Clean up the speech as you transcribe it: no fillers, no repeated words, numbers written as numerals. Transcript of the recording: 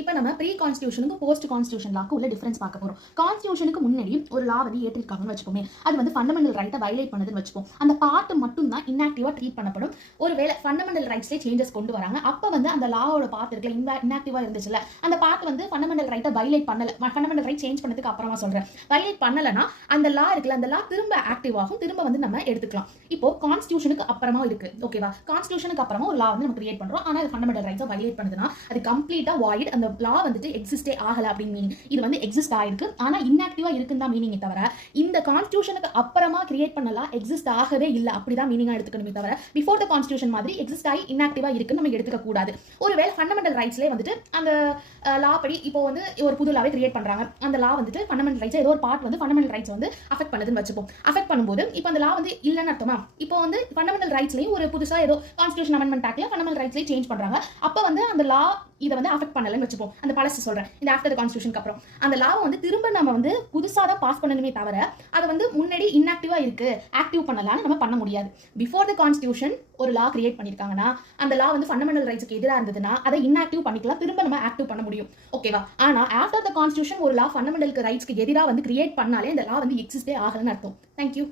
இப்போ நம்ம pre கான்ஸ்டியூஷனுக்கு post constitution lock உள்ள டிஃபரன்ஸ் பார்க்க போகிறோம். கான்ஸ்டியூஷனுக்கு முன்னாடி ஒரு லா வந்து ஏற்றிருக்காங்கன்னு வச்சுப்போமே, அது வந்து ஃபண்டமெண்டல் ரைட்டை வயலேட் பண்ணுதுன்னு வச்சுப்போம். அந்த பார்ட் மட்டும் தான் இன்ஆக்டிவாக ட்ரீட் பண்ணப்படும். ஒருவேளை ஃபண்டமெண்டல் ரைட்ஸ்லேயே சேஞ்சஸ் கொண்டு வராங்க, அப்போ வந்து அந்த லாவோட பார்ட் இருக்குல்ல, இன்ஆக்டிவாக இருந்துச்சுல்ல, அந்த பார்ட் வந்து ஃபண்டமெண்டல் ரைட்டை வயலேட் பண்ணல. ஃபண்டமெண்டல் ரைட் சேஞ்ச் பண்ணதுக்கு அப்புறமா சொல்கிறேன், வயலேட் பண்ணலைன்னா அந்த லா இருக்குல்ல, அந்த லா திரும்ப ஆக்டிவ் ஆகும், திரும்ப வந்து நம்ம எடுத்துக்கலாம். இப்போ கான்ஸ்டியூஷனுக்கு அப்புறமா இருக்கு, ஓகேவா? கான்ஸ்டியூஷனுக்கு அப்புறமா ஒரு லா வந்து நம்ம கிரியேட் பண்ணுறோம், ஆனால் அது ஃபண்டமெண்டல் ரைட்ஸை வயலேட் பண்ணுதுன்னா அது கம்ப்ளீட்டாக வாய்ட், அந்த லா வந்துட்டு எக்ஸிஸ்டே ஆகல அப்படின்னு மீனிங். இது வந்து எக்ஸிஸ்ட் ஆயிருக்கு, ஆனா இன்ஆக்டிவா இருக்குன்னு தான் மீனிங் தவிர இந்த கான்ஸ்டியூஷனுக்கு அப்புறமா கிரியேட் பண்ணலாம் எக்ஸிஸ்ட் ஆகவே இல்லை அப்படிதான் மீனிங்கா எடுத்துக்கணுமே தவிர பிஃபோர் த கான்ஸ்டியூஷன் மாதிரி எக்ஸிஸ்ட் ஆகி இன்ஆக்டிவா இருக்குன்னு நம்ம எடுத்துக்க கூடாது. ஒருவேளை ஃபண்டமெண்டல் ரைட்ஸ்லேயே வந்துட்டு அந்த லா படி இப்போ வந்து ஒரு புது லாவை கிரியேட் பண்றாங்க, அந்த லா வந்துட்டு ஃபண்டமெண்டல் ரைட்ஸ் ஏதோ ஒரு பார்ட் வந்து ஃபண்டமெண்டல் ரைட்ஸ் வந்து அஃபெக்ட் பண்ணுதுன்னு வச்சுப்போம். அஃபெக்ட் பண்ணும்போது இப்போ அந்த லா வந்து இல்லைன்னு அர்த்தமா? இப்போ வந்து ஃபண்டமெண்டல் ரைட்ஸ்லையும் ஒரு புதுசா ஏதோ கான்ஸ்டியூஷன் அமெண்ட்மெண்ட் ஆக்ட்ல ஃபண்டமெண்டல் ரைட்ஸ்லையும் சேஞ்ச் பண்றாங்க, அப்போ வந்து அந்த லா இதை வந்து அஃபெக்ட் பண்ணலன்னு வச்சுப்போம். அந்த பழசு சொல்றேன், இந்த ஆஃப்டர் த கான்ஸ்டியூஷனுக்கு அப்புறம் அந்த லாவை வந்து திரும்ப நம்ம வந்து புதுசாக தான் பாஸ் பண்ணணுமே தவிர அதை வந்து முன்னாடி இன்ஆக்டிவா இருக்கு ஆக்டிவ் பண்ணலாம்னு நம்ம பண்ண முடியாது. பிஃபோர் த கான்ஸ்டியூஷன் ஒரு லா கிரியேட் பண்ணிருக்காங்கன்னா அந்த லா வந்து ஃபண்டமெண்டல் ரைட்ஸ்க்கு எதிராக இருந்ததுன்னா அதை இன்ஆக்டிவ் பண்ணிக்கலாம், திரும்ப நம்ம ஆக்டிவ் பண்ண முடியும், ஓகேவா? ஆனா ஆஃப்டர் த கான்ஸ்டியூஷன் ஒரு லா ஃபண்டமெண்டல் ரைட்ஸ்க்கு எதிராக வந்து கிரியேட் பண்ணாலே அந்த லா வந்து எக்ஸிஸ்டே ஆகலன்னு அர்த்தம். தேங்க்யூ.